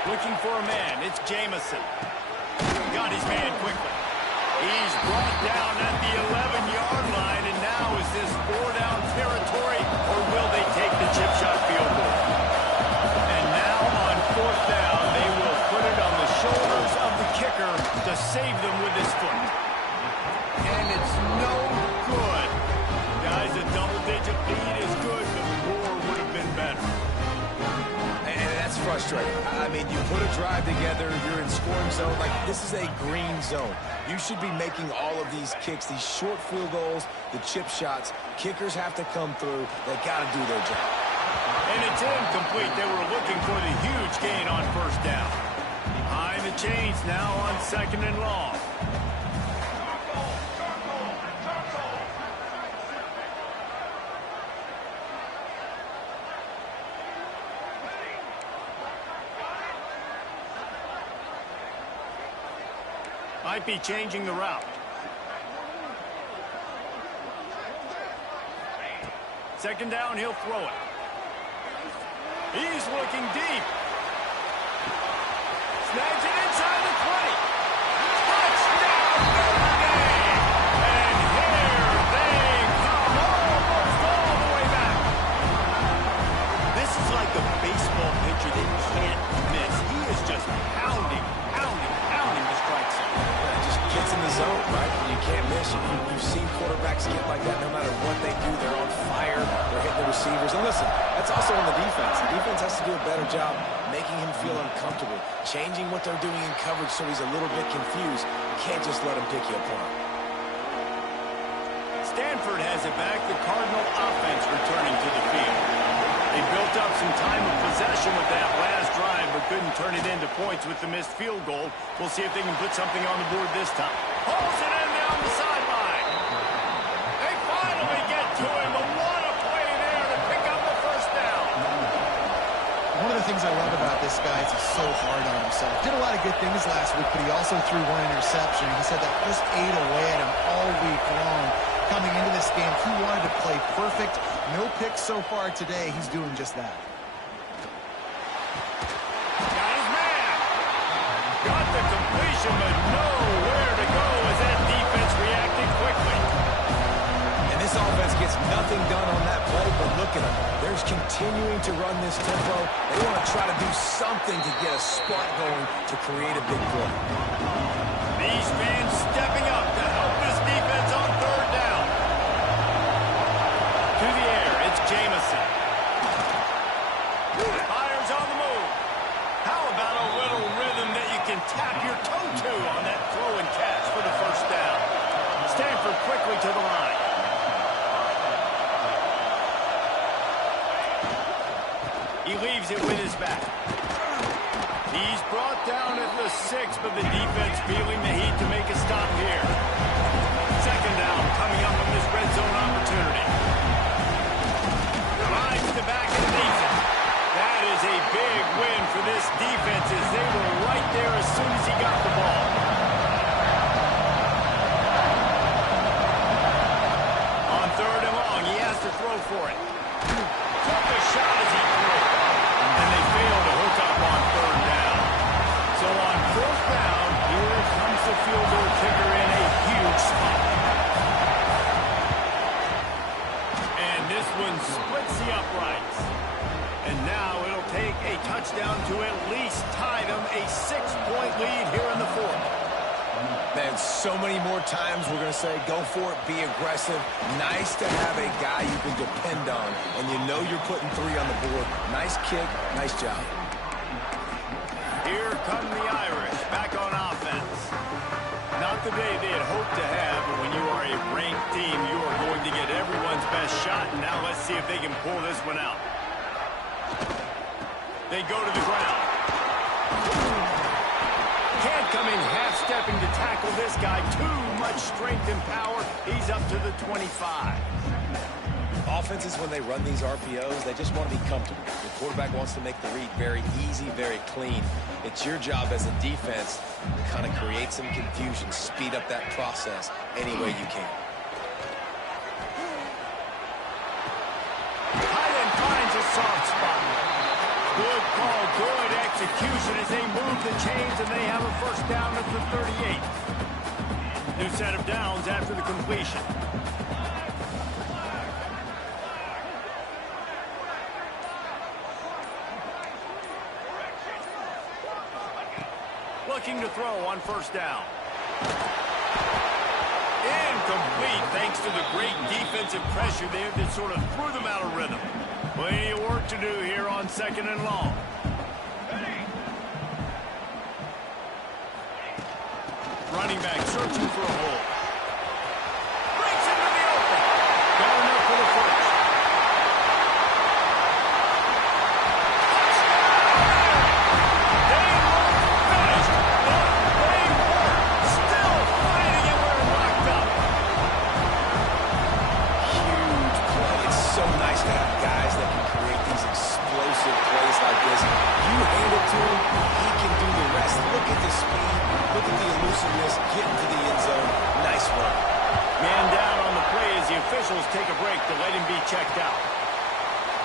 Looking for a man, it's Jamison. Got his man quickly. He's brought down at the 11-yard line, and now is this 4-down territory, or will they take the chip shot field goal? And now on 4th down, they will put it on the shoulders of the kicker to save them with his foot. And it's no good. Guys, a double-digit lead is good, but more would have been better. That's frustrating. I mean, you put a drive together, you're in scoring zone. Like, this is a green zone. You should be making all of these kicks, these short field goals, the chip shots. Kickers have to come through. They got to do their job. And it's incomplete. They were looking for the huge gain on 1st down. Behind the chains now on 2nd and long. Might be changing the route. 2nd down, he'll throw it. He's looking deep. Snags it inside the 20. Touchdown, Notre Dame! And here they come, almost all the way back. This is like a baseball pitcher that can't miss. He is just pounding the strike zone. Just gets in the zone, right? You can't miss. You've seen quarterbacks get like that no matter what they do. They're on fire. They're hitting the receivers. And listen, that's also on the defense. The defense has to do a better job making him feel uncomfortable, changing what they're doing in coverage so he's a little bit confused. You can't just let him pick you apart. Stanford has it back. The Cardinal offense returning to the field. They built up some time of possession with that last drive, but couldn't turn it into points with the missed field goal. We'll see if they can put something on the board this time. Pulls it in down the sideline. They finally get to him. A lot of play there to pick up the 1st down. One of the things I love about this guy is he's so hard on himself. Did a lot of good things last week, but he also threw 1 interception. He said that just ate away at him all week long. Coming into this game, he wanted to play perfect. No picks so far today. He's doing just that. position, but nowhere to go as that defense reacted quickly. And this offense gets nothing done on that play, but look at them. They're continuing to run this tempo. They want to try to do something to get a spark going to create a big play. These fans stepping up to help this defense on third down. To the air, it's Jamison. Fires on the move. How about a little rhythm that you can tap your toe to on that throw and catch for the first down? Stanford quickly to the line. He leaves it with his back. He's brought down at the 6, but the defense feeling the heat to make a stop here. Second down coming up on this red zone opportunity. Finds the back and leaves it. That is a big win for this defense as they were right there as soon as he got the ball. On third and long, he has to throw for it. Took a shot as he threw. And they fail to hook up on third down. So on fourth down, here comes the field goal kicker in a huge spot. And this one splits the uprights. And now it'll take a touchdown to at least tie them a 6-point lead here in the fourth. Man, so many more times we're going to say, go for it, be aggressive. Nice to have a guy you can depend on, and you know you're putting 3 on the board. Nice kick, nice job. Here come the Irish, back on offense. Not the day they had hoped to have, but when you are a ranked team, you are going to get everyone's best shot, and now let's see if they can pull this one out. They go to the ground. Can't come in half-stepping to tackle this guy. Too much strength and power. He's up to the 25. Offenses, when they run these RPOs, they just want to be comfortable. The quarterback wants to make the read very easy, very clean. It's your job as a defense to kind of create some confusion, speed up that process any way you can. Tight end finds a soft spot. Good call, good execution as they move the chains, and they have a first down at the 38. New set of downs after the completion. Looking to throw on first down. Incomplete thanks to the great defensive pressure there that sort of threw them out of rhythm. Plenty of work to do here on second and long. Running back searching for a hole. Breaks into the open. Got enough for the first. They look finished, but they weren't. Still fighting and we're locked up. Huge play. It's so nice to have guys that can create these explosive plays like this. You hand it to him, he can do the rest. Look at the speed. Look at the elusiveness, get into the end zone. Nice run. Man down on the play as the officials take a break to let him be checked out.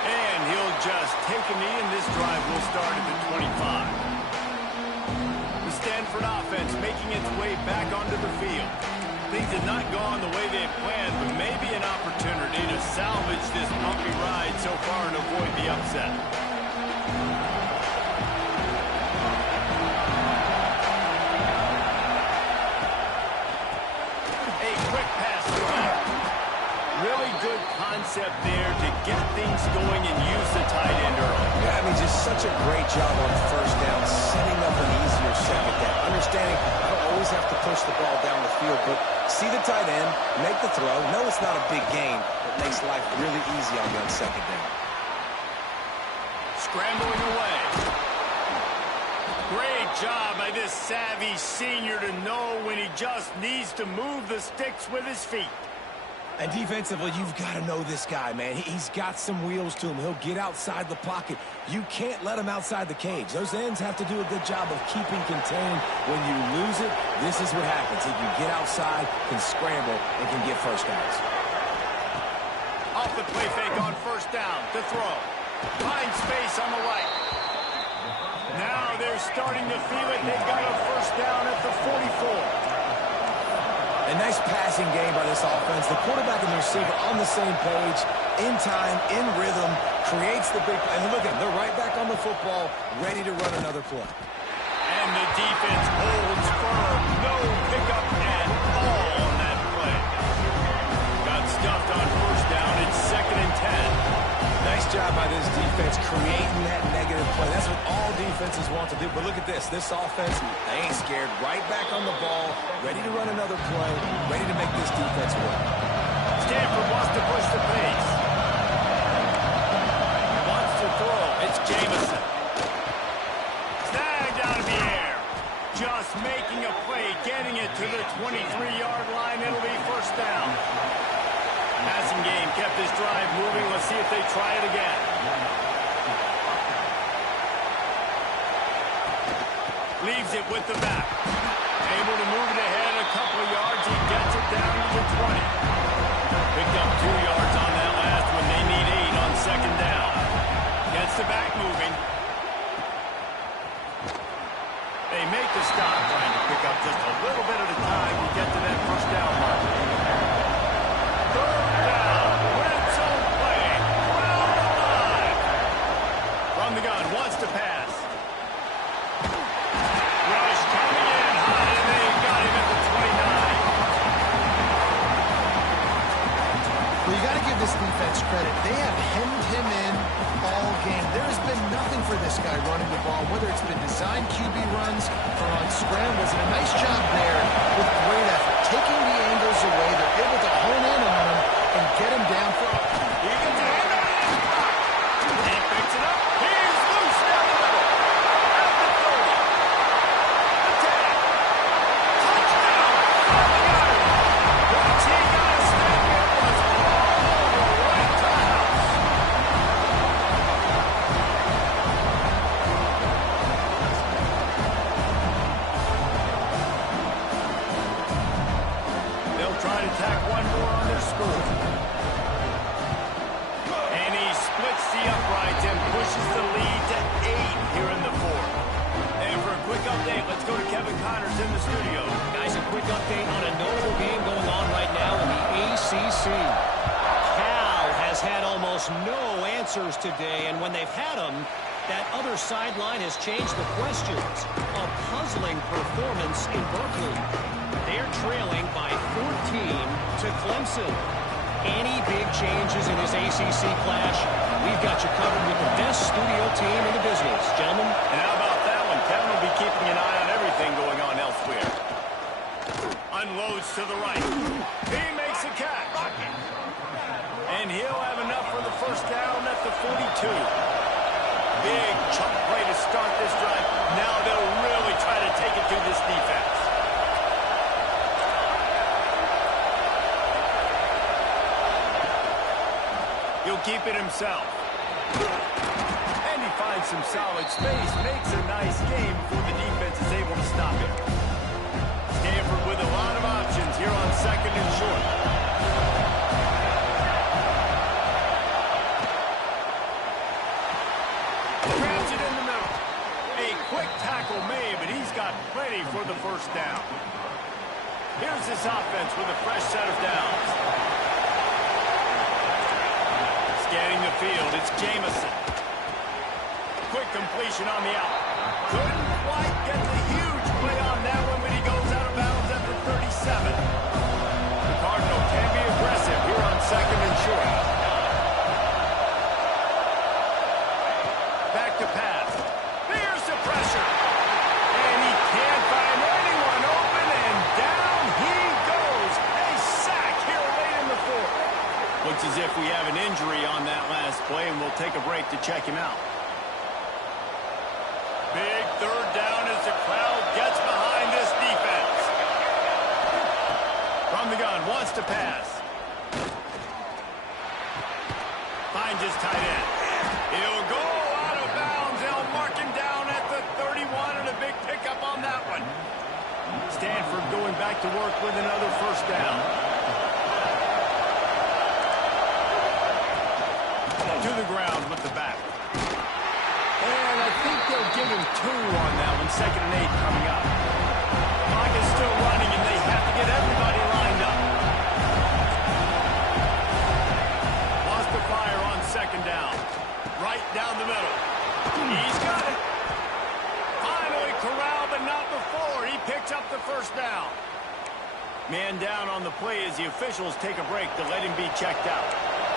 And he'll just take a knee, and this drive will start at the 25. The Stanford offense making its way back onto the field. Things had not gone the way they had planned, but maybe an opportunity to salvage this bumpy ride so far and avoid the upset. Good concept there to get things going and use the tight end early. Yeah, I mean, just such a great job on first down, setting up an easier second down. Understanding I don't always have to push the ball down the field, but see the tight end, make the throw. No, it's not a big gain, but makes life really easy on you on second down. Scrambling away. Great job by this savvy senior to know when he just needs to move the sticks with his feet. And defensively, you've got to know this guy, man. He's got some wheels to him. He'll get outside the pocket. You can't let him outside the cage. Those ends have to do a good job of keeping contained. When you lose it, this is what happens. If you get outside, can scramble, and can get first downs. Off the play fake on first down. To throw. Finds space on the right. Now they're are starting to feel it. They've got a first down at the 44. A nice passing game by this offense. The quarterback and the receiver on the same page, in time, in rhythm, creates the big play. And look at them. They're right back on the football, ready to run another play. And the defense holds firm. No pickup at all on that play. Got stuffed on first down. It's 2nd and 10. Nice job by this defense creating that negative play. That's what all defenses want to do. But look at this. This offense, they ain't scared. Right back on the ball, ready to run another play, ready to make this defense work. Stanford wants to push the pace. Wants to throw. It's Jameson. Snagged out of the air. Just making a play, getting it to the 23-yard line. It'll be first down. Passing game kept this drive moving. Let's see if they try it again. Leaves it with the back. Able to move it ahead a couple of yards. He gets it down to the 20. Picked up 2 yards on that last one. They need 8 on 2nd down. Gets the back moving. They make the stop, trying to pick up just a little bit at a time to get to that first down mark. 3rd down. Red zone play. Crowd alive. From the gun. Wants to pass. Rush coming in hot, and they got him at the 29. Well, you got to give this defense credit. They have hemmed him in all game. There's been nothing for this guy running the ball, whether it's been designed QB runs or on scrambles. And a nice job there with great effort. Taking the angles away, they're able to hone in on him and get him down for a... He gets a hand on it. He picks it up. He's loose down the middle. At the 30. The 10. Touchdown. Once he got a snap, it was all over right to the house. They'll try to tack one more on their score. And he splits the uprights and pushes the lead to 8 here in the 4th. And for a quick update, let's go to Kevin Connors in the studio. Guys, a quick update on a notable game going on right now in the ACC. Cal has had almost no answers today, and when they've had them, that other sideline has changed the questions. A puzzling performance in Berkeley. They're trailing by 14 to Clemson. Any big changes in this ACC clash, we've got you covered with the best studio team in the business. Gentlemen. And how about that one? Kevin will be keeping an eye on everything going on elsewhere. Unloads to the right. He makes a catch. And he'll have enough for the first down at the 42. Big chunk play to start this drive. Now they'll really try to take it to this defense. He'll keep it himself. And he finds some solid space, makes a nice game before the defense is able to stop him. Stanford with a lot of options here on 2nd and short. Grabs it in the middle. A quick tackle made, but he's got plenty for the first down. Here's this offense with a fresh set of downs. Scanning the field, it's Jameson. Quick completion on the out. Couldn't quite get the huge play on that one, but he goes out of bounds at the 37. The Cardinal can be aggressive here on 2nd and short. Back to pass. There's the pressure. And he can't find anyone open, and down he goes. A sack here late in the 4th. Looks as if we have an injury on that last play, and we'll take a break to check him out. Big 3rd down as the crowd gets behind this defense. From the gun, wants to pass. Finds his tight end. He'll go out of bounds. They'll mark him down at the 31, and a big pickup on that one. Stanford going back to work with another first down. To the ground with the back. And I think they'll give him 2 on that one. 2nd and 8 coming up. Clock is still running, and they have to get everybody lined up. Lost the fire on 2nd down. Right down the middle. He's got it. Finally corralled, but not before. He picks up the 1st down. Man down on the play as the officials take a break to let him be checked out.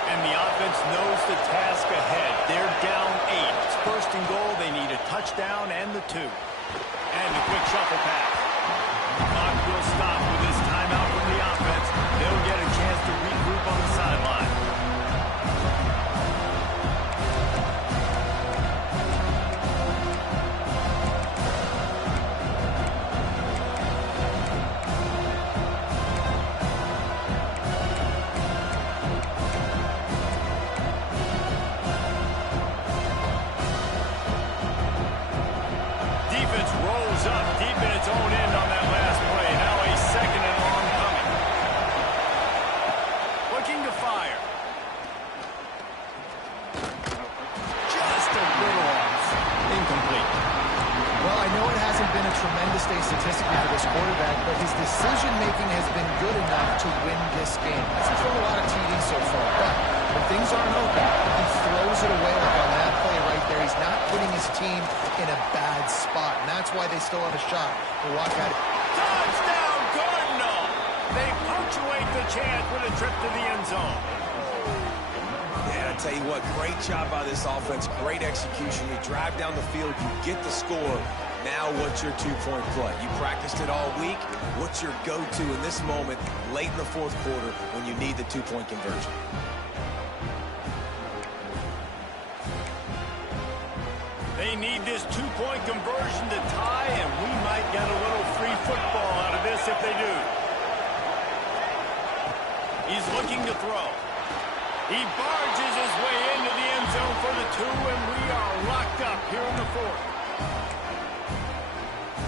And the offense knows the task ahead. They're down 8. It's 1st and goal. They need a touchdown and the 2. And a quick shuffle pass. Clock will stop with this timeout from the offense. They'll get a chance to regroup on the sideline. Up deep in its own end on that last play. Now a 2nd and long coming. Looking to fire. Just a little off. Incomplete. Well, I know it hasn't been a tremendous day statistically for this quarterback, but his decision-making has been good enough to win this game. He's thrown a lot of TDs so far, but when things aren't open, he throws it away like on that play right there. He's not putting his team in a bad spot, and that's why they still have a shot to walk out. Touchdown, Cardinal! They punctuate the chance with a trip to the end zone. Yeah, I tell you what, great job by this offense, great execution. You drive down the field, you get the score. Now what's your 2-point play? You practiced it all week. What's your go-to in this moment late in the 4th quarter when you need the 2-point conversion? They need this 2-point conversion to tie, and we might get a little free football out of this if they do. He's looking to throw. He barges his way into the end zone for the 2, and we are locked up here in the 4th.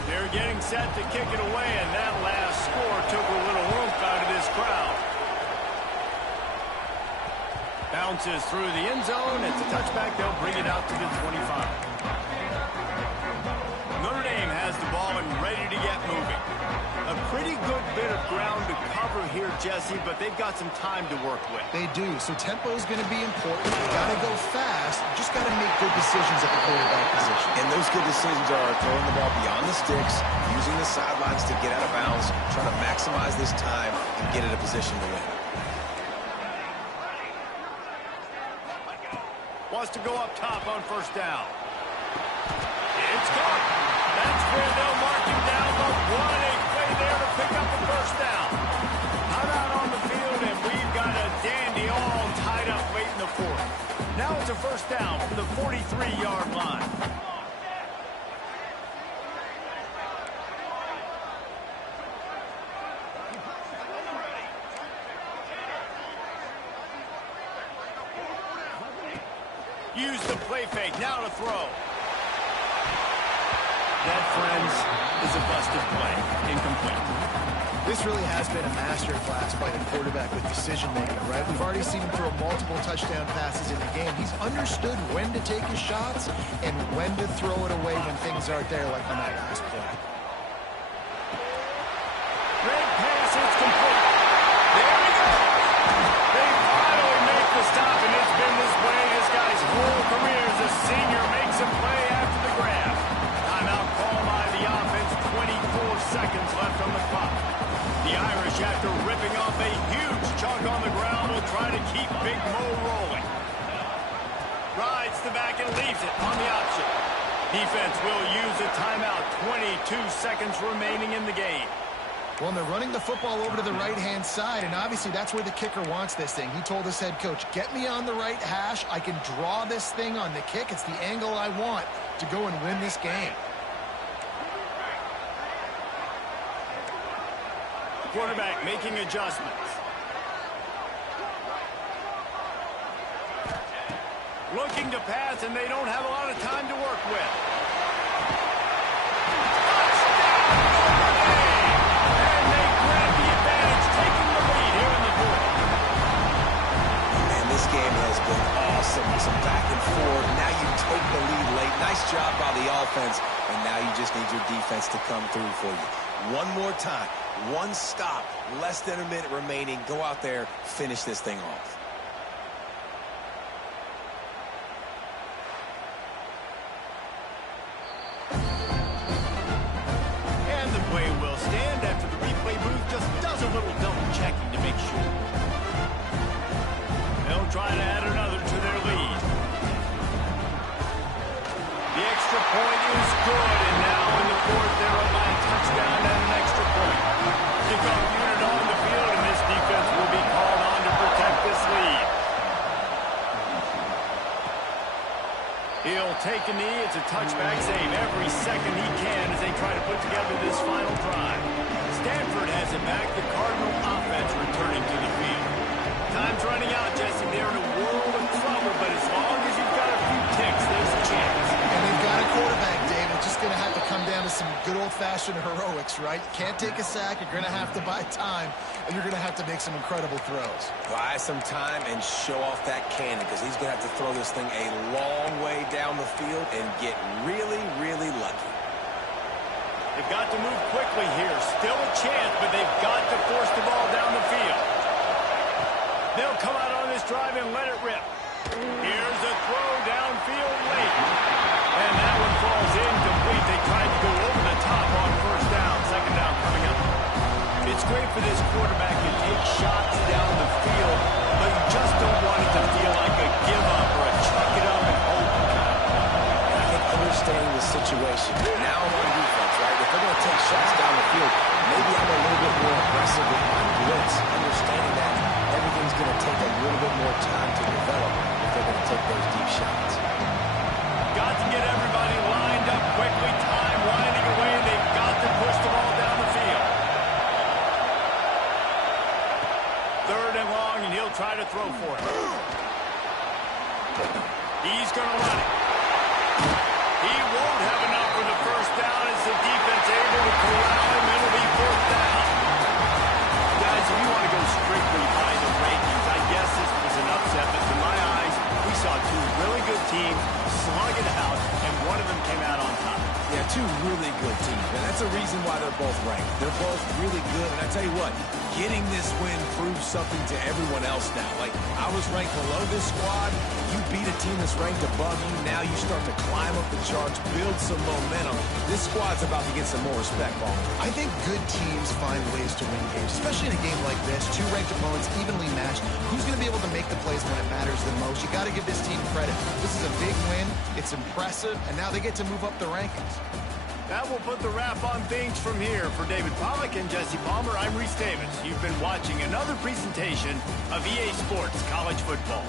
They're getting set to kick it away, and that last score took a little oomph out of this crowd. Bounces through the end zone. It's a touchback. They'll bring it out to the 25. Notre Dame has the ball and ready to get moving. A pretty good bit of ground to cover here, Jesse, but they've got some time to work with. They do, so tempo is going to be important. You got to go fast. You just got to make good decisions at the quarterback position. And those good decisions are throwing the ball beyond the sticks, using the sidelines to get out of bounds, trying to maximize this time and get in a position to win. Wants to go up top on 1st down. It's caught. That's where they'll mark him down, but what a play there to pick up the 1st down. Out on the field, and we've got a dandy all tied up late in the 4th. Now it's a 1st down from the 43-yard line. Use the play fake, now to throw. That, friends, is a busted play. Incomplete. This really has been a masterclass by the quarterback with decision-making, right? We've already seen him throw multiple touchdown passes in the game. He's understood when to take his shots and when to throw it away when things aren't there, like on that last play. Great pass, it's complete. There we go. They finally make the stop, and it's been this way this guy's whole career as a senior makes a play after the grab. Timeout call by the offense, 24 seconds left on the clock. The Irish, after ripping off a huge chunk on the ground, will try to keep Big Mo rolling. Rides the back and leaves it on the option. Defense will use a timeout, 22 seconds remaining in the game. Well, and they're running the football over to the right-hand side, and obviously that's where the kicker wants this thing. He told his head coach, get me on the right hash. I can draw this thing on the kick. It's the angle I want to go and win this game. Quarterback making adjustments. Looking to pass, and they don't have a lot of time to work with. This game has good. Some back and forth. Now you take the lead late. Nice job by the offense. And now you just need your defense to come through for you. One more time. One stop. Less than a minute remaining. Go out there. Finish this thing off. And the play will stand after the replay booth just does a little double checking to make sure. They'll try to add another to their lead. The extra point is good, and now in the fourth, they're up by a touchdown and an extra point. Kickoff unit on the field, and this defense will be called on to protect this lead. He'll take a knee. It's a touchback save every second he can as they try to put together this final drive. Stanford has it back. The Cardinal offense returning to the field. Time's running out, Jesse. They're in a world of trouble, but as long as you've got a few ticks, there's a chance. And they've got a quarterback, Dave. It's just going to have to come down to some good old-fashioned heroics, right? You can't take a sack. You're going to have to buy time, and you're going to have to make some incredible throws. Buy some time and show off that cannon because he's going to have to throw this thing a long way down the field and get really, really lucky. They've got to move quickly here. Still a chance, but they've got to force the ball down the field. They'll come out on this drive and let it rip. Here's a throw downfield late. And that one falls incomplete. They tried to go over the top on first down. Second down coming up. It's great for this quarterback to take shots down the field, but you just don't want it to feel like a give-up or a chuck it up and hope. And I can understand the situation. Now I'm on defense, right? If they're going to take shots down the field, maybe I'm a little bit more aggressive with my blitz, understanding that everything's going to take a little bit more time to develop if they're going to take those deep shots. Got to get everybody lined up quickly. Time winding away. They've got to push the ball down the field. Third and long, and he'll try to throw for it. He's going to run it. He won't have enough for the first down as the defense able to corral him. It'll be fourth down. Guys, if you want to go strictly by the rankings, I guess this was an upset, but to my eyes, we saw two really good teams slug it out, and one of them came out on top. Yeah, two really good teams, and that's a reason why they're both ranked. They're both really good, and I tell you what, getting this win proves something to everyone else now. Like, I was ranked below this squad. You beat a team that's ranked above you. Now you start to climb up the charts, build some momentum. This squad's about to get some more respect, Paul. I think good teams find ways to win games, especially in a game like this. Two ranked opponents evenly matched. Who's going to be able to make the plays when it matters the most? You got to give this team credit. This is a big win. It's impressive, and now they get to move up the rankings. That will put the wrap on things from here. For David Pollack and Jesse Palmer, I'm Reese Davis. You've been watching another presentation of EA Sports College Football.